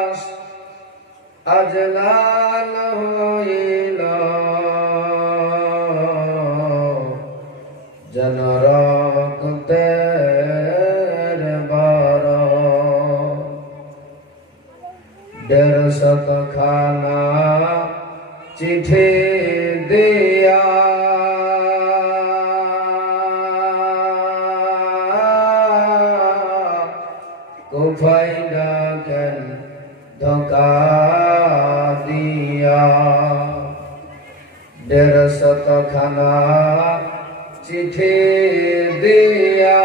আকাশ আজ লাল হইল যেন রক্তের বরণ। 150 খানা চিঠি দিয়া কোফাই ডাকেন ধোকা দিয়া। 150 খানা চিঠি দিয়া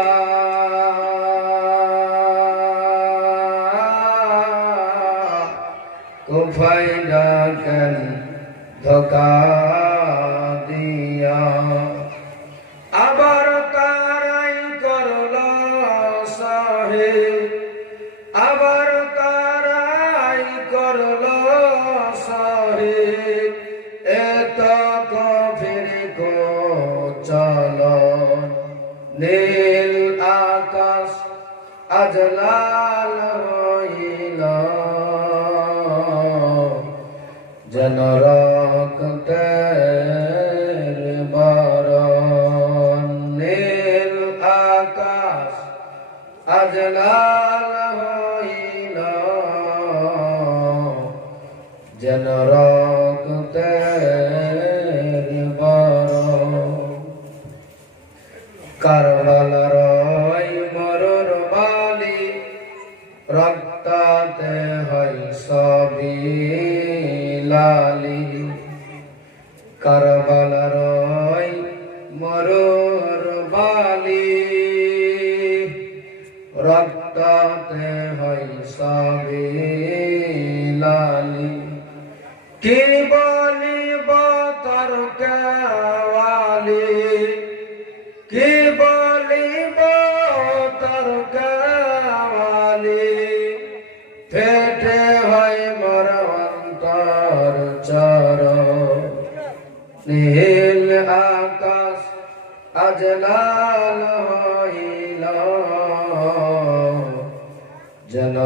কোফাই ডাকেন ধোকা দিয়া। আবার তারাই করল সহে, আবার তারাই করল সহে এত কফির চলন। নীল আকাশ আজ লাল হইল যেন রক্তের বরণ। নীল আকাশ আজ লাল হইল যেন রক্তের বরণ। কারবালার ওই মরুর বালি রক্তাতে হয় সবই লালি। কারবালার ওই মরুর বালি রক্তাতে হয় সবই লালি। কি বলিব তোর কেওয়ালি, কি বলিব তোর কেওয়ালি ফেটে হয় মোর অন্তর চরণ। নীল আকাশ আজ লাল হইল যেন